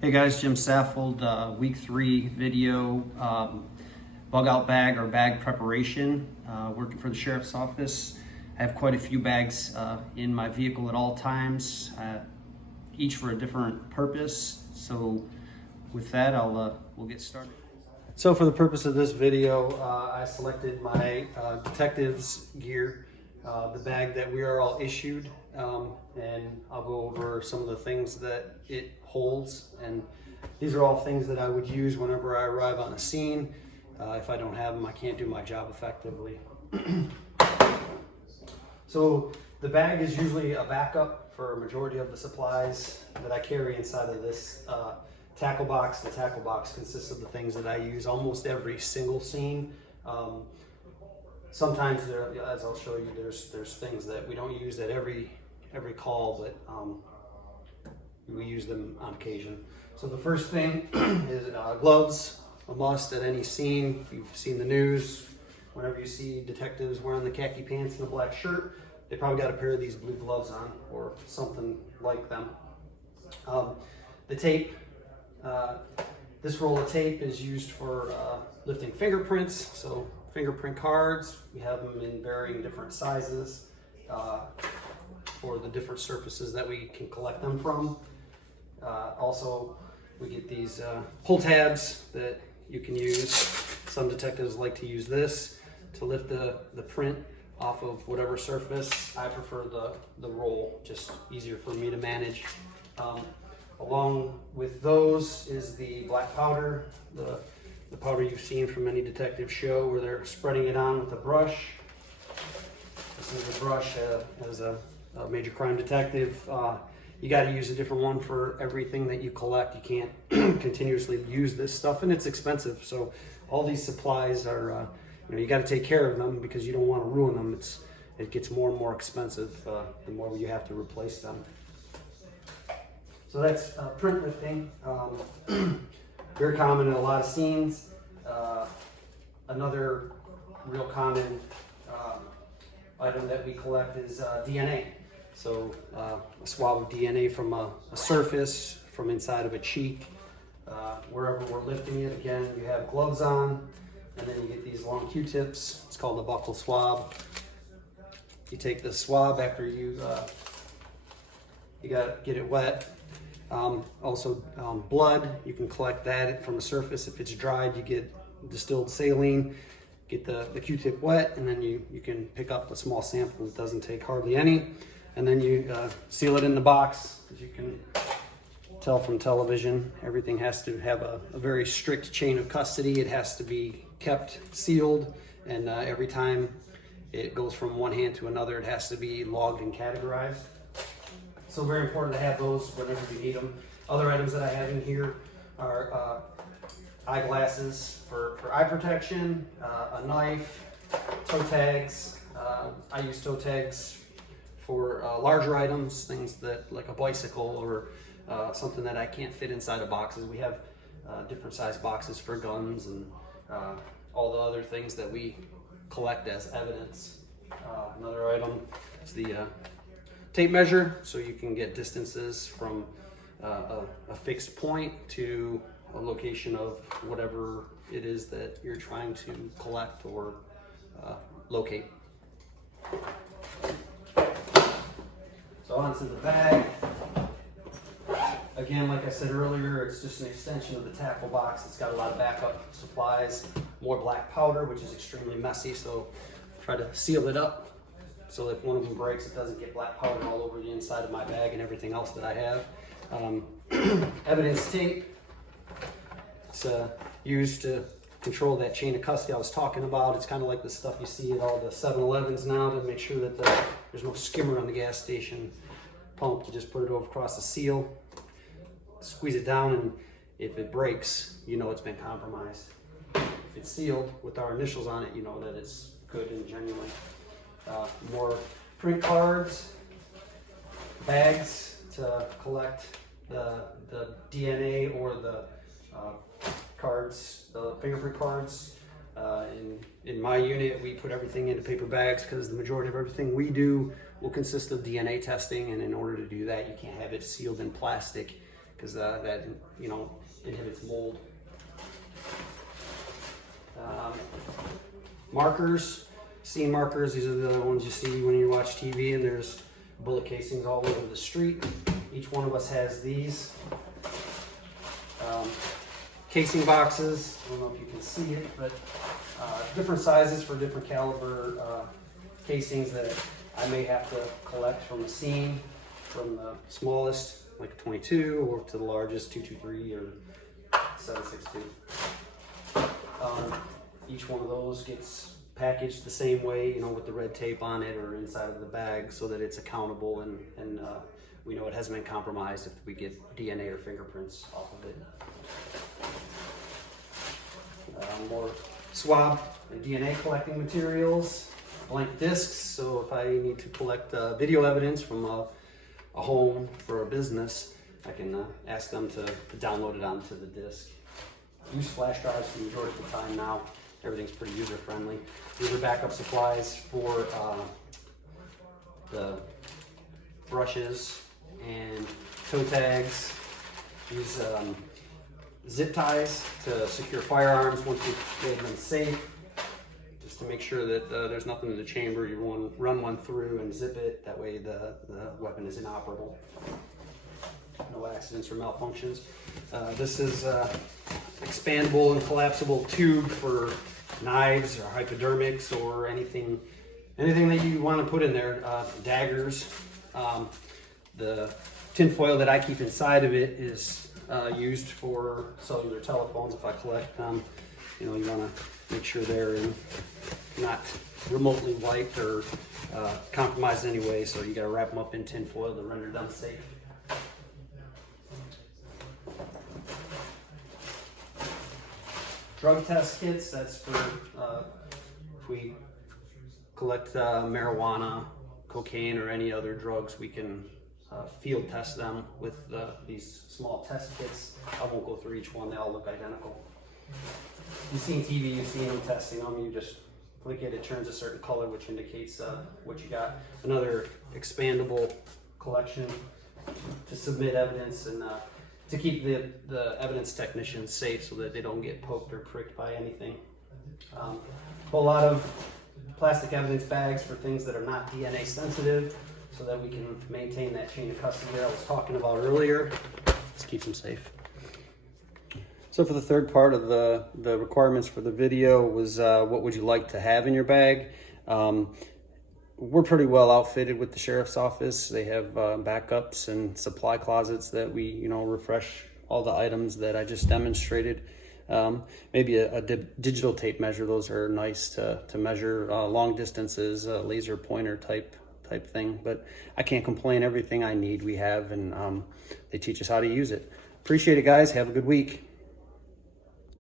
Hey guys, Jim Saffold, week 3 video, bug out bag or bag preparation, working for the sheriff's office. I have quite a few bags in my vehicle at all times, each for a different purpose. So with that, we'll get started. So for the purpose of this video, I selected my detective's gear, the bag that we are all issued, and I'll go over some of the things that it holds. And these are all things that I would use whenever I arrive on a scene. If I don't have them, I can't do my job effectively. So the bag is usually a backup for a majority of the supplies that I carry inside of this tackle box. The tackle box consists of the things that I use almost every single scene. Sometimes, as I'll show you, there's things that we don't use at every call, but we use them on occasion. So the first thing is gloves, a must at any scene. If you've seen the news, whenever you see detectives wearing the khaki pants and the black shirt, they probably got a pair of these blue gloves on or something like them. The tape, this roll of tape is used for lifting fingerprints. So fingerprint cards, we have them in varying different sizes for the different surfaces that we can collect them from. Also, we get these pull tabs that you can use. Some detectives like to use this to lift the print off of whatever surface. I prefer the roll, just easier for me to manage. Along with those is the black powder, the powder you've seen from any detective show where they're spreading it on with a brush. This is a brush. As a major crime detective, you got to use a different one for everything that you collect. You can't continuously use this stuff, and it's expensive. So all these supplies are, you got to take care of them because you don't want to ruin them. It gets more and more expensive the more you have to replace them. So that's print lifting. Very common in a lot of scenes. Another real common item that we collect is DNA. So a swab of DNA from a surface, from inside of a cheek, wherever we're lifting it. Again, you have gloves on, and then you get these long Q-tips. It's called a buccal swab. You take the swab after you got to get it wet. Also blood, you can collect that from the surface. If it's dried, you get distilled saline, get the Q-tip wet, and then you can pick up a small sample. It doesn't take hardly any. And then you seal it in the box. As you can tell from television, everything has to have a very strict chain of custody. It has to be kept sealed, and every time it goes from one hand to another, it has to be logged and categorized. So very important to have those whenever you need them. Other items that I have in here are eyeglasses for eye protection, a knife, toe tags. I use toe tags for larger items, things that like a bicycle or something that I can't fit inside of boxes. We have different size boxes for guns and all the other things that we collect as evidence. Another item is the tape measure, so you can get distances from a fixed point to a location of whatever it is that you're trying to collect or locate. So onto the bag. Again, like I said earlier, it's just an extension of the tackle box. It's got a lot of backup supplies, more black powder, which is extremely messy, so try to seal it up so if one of them breaks, it doesn't get black powder all over the inside of my bag and everything else that I have. Evidence tape. It's used to control that chain of custody I was talking about. It's kind of like the stuff you see at all the 7-Elevens now to make sure that there's no skimmer on the gas station pump. You just put it over across the seal, squeeze it down, and if it breaks, you know it's been compromised. If it's sealed with our initials on it, you know that it's good and genuine. More print cards, bags to collect the DNA or the cards, the fingerprint cards. In my unit, we put everything into paper bags because the majority of everything we do will consist of DNA testing, and in order to do that, you can't have it sealed in plastic. because that, you know, inhibits mold. Markers, seam markers, these are the ones you see when you watch TV and there's bullet casings all over the street. Each one of us has these. Casing boxes, I don't know if you can see it, but different sizes for different caliber casings that I may have to collect from a seam, from the smallest, like a 22, or to the largest, 223 or 762. Each one of those gets packaged the same way, you know, with the red tape on it or inside of the bag, so that it's accountable and we know it hasn't been compromised if we get DNA or fingerprints off of it. More swab and DNA collecting materials, blank discs, so if I need to collect video evidence from a home for a business, I can ask them to download it onto the disc. Use flash drives the majority of the time now. Everything's pretty user-friendly. These are backup supplies for the brushes and toe tags. Use zip ties to secure firearms once you've made them safe, just to make sure that there's nothing in the chamber. You run one through and zip it, that way the weapon is inoperable. No accidents or malfunctions. This is expandable and collapsible tube for knives or hypodermics or anything that you want to put in there. Daggers. The tin foil that I keep inside of it is used for cellular telephones. If I collect them, you know, you want to make sure they're not remotely wiped or compromised anyway, so you got to wrap them up in tin foil to render them safe. Drug test kits, that's for if we collect marijuana, cocaine, or any other drugs, we can field test them with these small test kits. I won't go through each one, they all look identical. You've seen TV, you've seen them testing them, you just click it, it turns a certain color, which indicates what you got. Another expandable collection to submit evidence and to keep the evidence technicians safe so that they don't get poked or pricked by anything. A whole lot of plastic evidence bags for things that are not DNA sensitive, so that we can maintain that chain of custody that I was talking about earlier. Let's keep them safe. So for the third part of the requirements for the video was what would you like to have in your bag? We're pretty well outfitted with the sheriff's office. They have backups and supply closets that we, you know, refresh all the items that I just demonstrated. Maybe a digital tape measure. Those are nice to measure long distances, laser pointer type thing. But I can't complain. Everything I need we have, and they teach us how to use it. Appreciate it, guys. Have a good week.